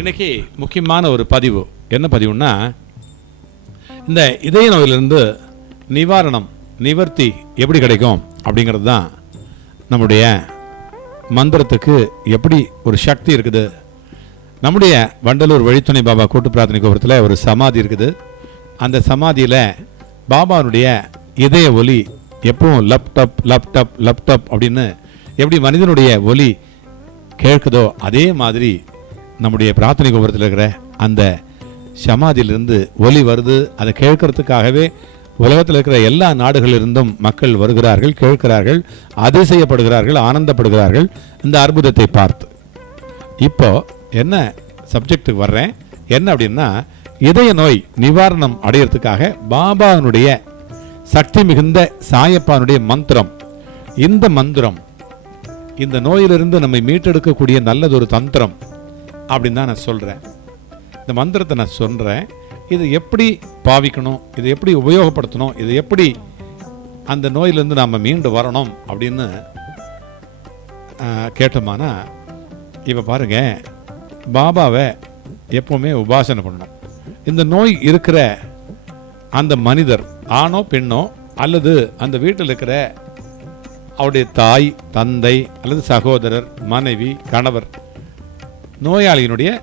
இன்னைக்கு முக்கியமான ஒரு பதிவு. என்ன பதிவுன்னா இந்த இதய நோயிலிருந்து நிவாரணம் நிவர்த்தி எப்படி கிடைக்கும் அப்படிங்கிறது தான் நம்முடைய மந்திரத்துக்கு எப்படி ஒரு சக்தி இருக்குது. நம்முடைய வண்டலூர் வழித்துணை பாபா கூட்டு பிரார்த்தனை கோபுரத்தில் ஒரு சமாதி இருக்குது. அந்த சமாதியில் பாபாவுடைய இதய ஒலி எப்பவும் லப்டப் லப்டப் லப்டப் அப்படின்னு எப்படி மனிதனுடைய ஒலி கேட்குதோ அதே மாதிரி நம்முடைய பிரார்த்தனை கோபுரத்தில் இருக்கிற அந்த சமாதியிலிருந்து ஒலி வருது. அதை கேட்கறதுக்காகவே உலகத்தில் இருக்கிற எல்லா நாடுகளிலிருந்தும் மக்கள் வருகிறார்கள் கேட்கிறார்கள் அதிசயப்படுகிறார்கள் ஆனந்தப்படுகிறார்கள். இந்த அற்புதத்தை பார்த்து. இப்போ என்ன சப்ஜெக்ட்டுக்கு வர்றேன்? என்ன அப்படின்னா இதய நோய் நிவாரணம் அடையிறதுக்காக பாபாவினுடைய சக்தி மிகுந்த சாயப்பானுடைய மந்திரம். இந்த மந்திரம் இந்த நோயிலிருந்து நம்மை மீட்டெடுக்கக்கூடிய நல்லதொரு தந்திரம். அப்படின்னு தான் நான் சொல்கிறேன் இந்த மந்திரத்தை நான் சொல்கிறேன் இது எப்படி பாவிக்கணும்? இதை எப்படி உபயோகப்படுத்தணும்? இது எப்படி அந்த நோயிலேருந்து நாம் மீண்டு வரணும்? அப்படின்னு கேட்டோமானா இப்போ பாருங்க. பாபாவை எப்போவுமே உபாசனை பண்ணணும். இந்த நோய் இருக்கிற அந்த மனிதர் ஆணோ பெண்ணோ அல்லது அந்த வீட்டில் இருக்கிற அவருடைய தாய் தந்தை அல்லது சகோதரர் மனைவி கணவர் நோயாளியினுடைய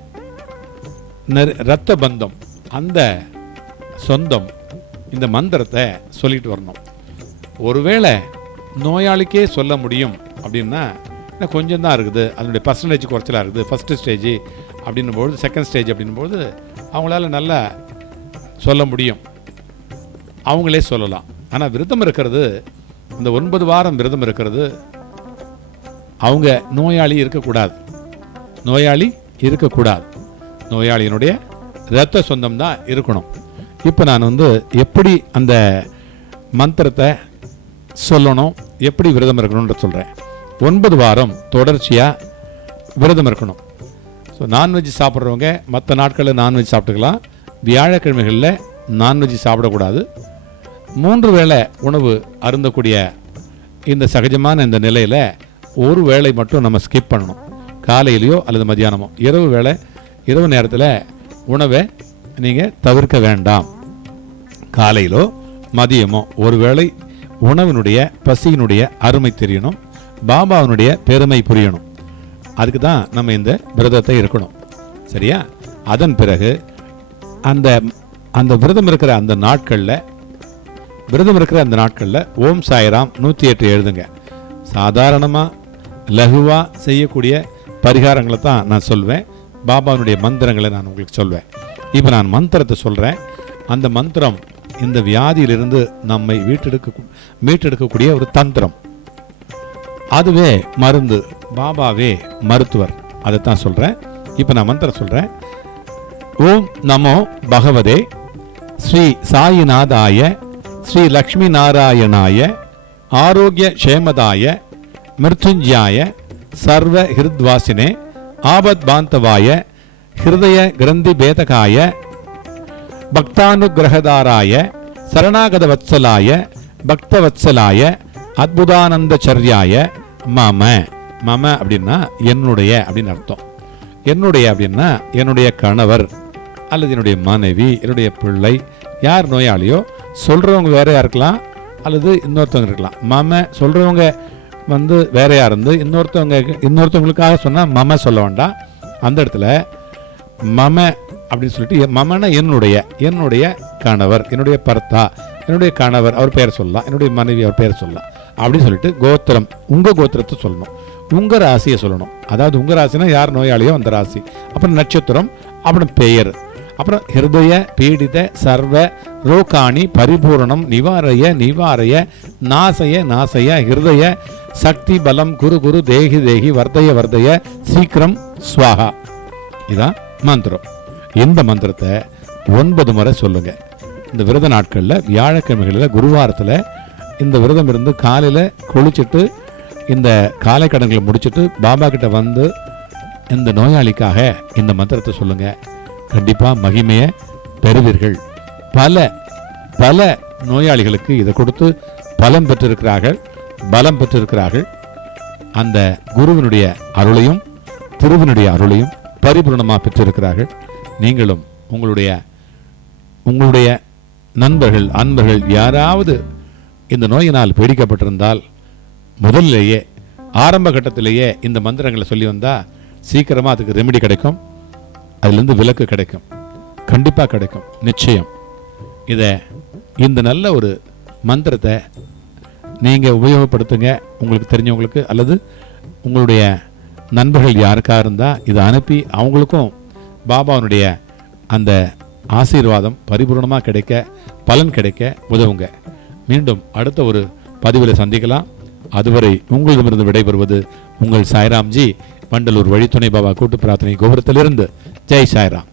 நெரு- இரத்த பந்தம் அந்த சொந்தம் இந்த மந்திரத்தை சொல்லிட்டு வரணும். ஒருவேளை நோயாளிக்கே சொல்ல முடியும் அப்படின்னா இன்னும் கொஞ்சம் தான் இருக்குது. அதனுடைய பர்சன்டேஜ் குறைச்சலாக இருக்குது. ஃபஸ்ட்டு ஸ்டேஜ் அப்படின்னும்போது செகண்ட் ஸ்டேஜ் அப்படின்னும்போது அவங்களால நல்லா சொல்ல முடியும். அவங்களே சொல்லலாம். ஆனால் விரதம் இருக்கிறது இந்த ஒன்பது வாரம் விரதம் இருக்கிறது அவங்க நோயாளி இருக்கக்கூடாது. நோயாளி இருக்கக்கூடாது. நோயாளியினுடைய இரத்த சொந்தம் தான் இருக்கணும். இப்போ நான் வந்து எப்படி அந்த மந்திரத்தை சொல்லணும் எப்படி விரதம் இருக்கணும்ன்ற சொல்கிறேன் ஒன்பது வாரம் தொடர்ச்சியாக விரதம் இருக்கணும். ஸோ நான்வெஜ் சாப்பிட்றவங்க மற்ற நாட்களில் நான்வெஜ் சாப்பிட்டுக்கலாம். வியாழக்கிழமைகளில் நான்வெஜ் சாப்பிடக்கூடாது. மூன்று வேளை உணவு அருந்தக்கூடிய இந்த சகஜமான இந்த நிலையில் ஒரு வேளை மட்டும் நம்ம ஸ்கிப் பண்ணணும். காலையிலையோ அல்லது மதியானமோ இரவு வேளை இரவு நேரத்தில் உணவை நீங்கள் தவிர்க்க வேண்டாம். காலையிலோ மதியமோ ஒருவேளை உணவினுடைய பசியினுடைய அருமை தெரியணும் பாபாவினுடைய பெருமை புரியணும். அதுக்கு தான் நம்ம இந்த விரதத்தை இருக்கணும். சரியா? அதன் பிறகு அந்த அந்த விரதம் இருக்கிற அந்த நாட்களில் விரதம் இருக்கிற அந்த நாட்களில் ஓம் சாய்ராம் நூற்றி எட்டு எழுதுங்க. சாதாரணமாக லகுவாக செய்யக்கூடிய பரிகாரங்களை தான் நான் சொல்வேன். பாபாவினுடைய மந்திரங்களை நான் உங்களுக்கு சொல்வேன். இப்போ நான் மந்திரத்தை சொல்கிறேன் அந்த மந்திரம் இந்த வியாதியிலிருந்து நம்மை வீட்டெடுக்க மீட்டெடுக்கக்கூடிய ஒரு தந்திரம். அதுவே மருந்து. பாபாவே மருத்துவர். அதை தான் சொல்கிறேன் இப்போ நான் மந்திரம் சொல்கிறேன் ஓம் நமோ பகவதே ஸ்ரீ சாயிநாதாய ஸ்ரீ லக்ஷ்மி நாராயணாய ஆரோக்கிய க்ஷேமதாய மிருத்யுஞ்சாய சர்வ ஹிருத்வாசினே ஆபத் பாந்தவாய ஹிருதய கிரந்தி பேதகாய பக்தானுகிரகதாராய சரணாகத வத்சலாய பக்தவத்சலாய அத்புதானந்தச்சர்யாய மம. மம அப்படின்னா என்னுடைய அப்படின்னு அர்த்தம். என்னுடைய அப்படின்னா என்னுடைய கணவர் அல்லது என்னுடைய மனைவி என்னுடைய பிள்ளை யார் நோயாளியோ சொல்கிறவங்க வேறையா இருக்கலாம் அல்லது இன்னொருத்தவங்க இருக்கலாம். மம சொல்கிறவங்க வந்து வேறையாக இருந்து இன்னொருத்தவங்க இன்னொருத்தவங்களுக்காக சொன்னால் மம சொல்ல வேண்டாம் அந்த இடத்துல மம அப்படின்னு சொல்லிட்டு எ- மமன என்னுடைய என்னுடைய கணவர் என்னுடைய பர்த்தா என்னுடைய கணவர் அவர் பெயர் சொல்லலாம். என்னுடைய மனைவி அவர் பெயர் சொல்லலாம். அப்படின்னு சொல்லிட்டு கோத்திரம் உங்கள் கோத்திரத்தை சொல்லணும். உங்கள் ராசியை சொல்லணும். அதாவது உங்கள் ராசினா யார் நோயாளியோ அந்த ராசி. அப்புறம் நட்சத்திரம் அப்புறம் பெயர். அப்புறம் ஹிருதய பீடித சர்வ ரோகாணி பரிபூரணம் நிவாரய நிவாரய நாசய நாசய ஹிருதய சக்தி பலம் குரு குரு தேகி தேகி வர்தய வர்தய சீக்கிரம் ஸ்வாகா. இதான் மந்திரம். இந்த மந்திரத்தை ஒன்பது முறை சொல்லுங்க. இந்த விரத நாட்களில் வியாழக்கிழமைகளில் குருவாரத்தில் இந்த விரதம் இருந்து காலையில் குளிச்சுட்டு இந்த காலை கடன்களை முடிச்சுட்டு பாபா கிட்ட வந்து இந்த நோயாளிக்காக இந்த மந்திரத்தை சொல்லுங்கள் கண்டிப்பாக மகிமையை பெறுவீர்கள். பல பல நோயாளிகளுக்கு இதை கொடுத்து பலம் பெற்றிருக்கிறார்கள் பலம் பெற்றிருக்கிறார்கள். அந்த குருவினுடைய அருளையும் திருவினுடைய அருளையும் பரிபூர்ணமாக பெற்றிருக்கிறார்கள். நீங்களும் உங்களுடைய உங்களுடைய நண்பர்கள் அன்பர்கள் யாராவது இந்த நோயினால் பீடிக்கப்பட்டிருந்தால் முதல்லையே ஆரம்ப கட்டத்திலேயே இந்த மந்திரங்களை சொல்லி வந்தால் சீக்கிரமாக அதுக்கு ரெமெடி கிடைக்கும். அதுலேருந்து விலக்கு கிடைக்கும். கண்டிப்பாக கிடைக்கும். நிச்சயம். இதை இந்த நல்ல ஒரு மந்திரத்தை நீங்கள் உபயோகப்படுத்துங்க. உங்களுக்கு தெரிஞ்சவங்களுக்கு அல்லது உங்களுடைய நண்பர்கள் யாருக்காக இருந்தால் இதை அனுப்பி அவங்களுக்கும் பாபாவுடைய அந்த ஆசீர்வாதம் பரிபூர்ணமாக கிடைக்க பலன் கிடைக்க உதவுங்க. மீண்டும் அடுத்த ஒரு பதிவில் சந்திக்கலாம். அதுவரை உங்களிடமிருந்து விடைபெறுவது உங்கள் சாய்ராம்ஜி வண்டலூர் வழித்துணை பாபா கூட்டு பிரார்த்தனை கோபுரத்திலிருந்து ஜெய் சாய்ராம்.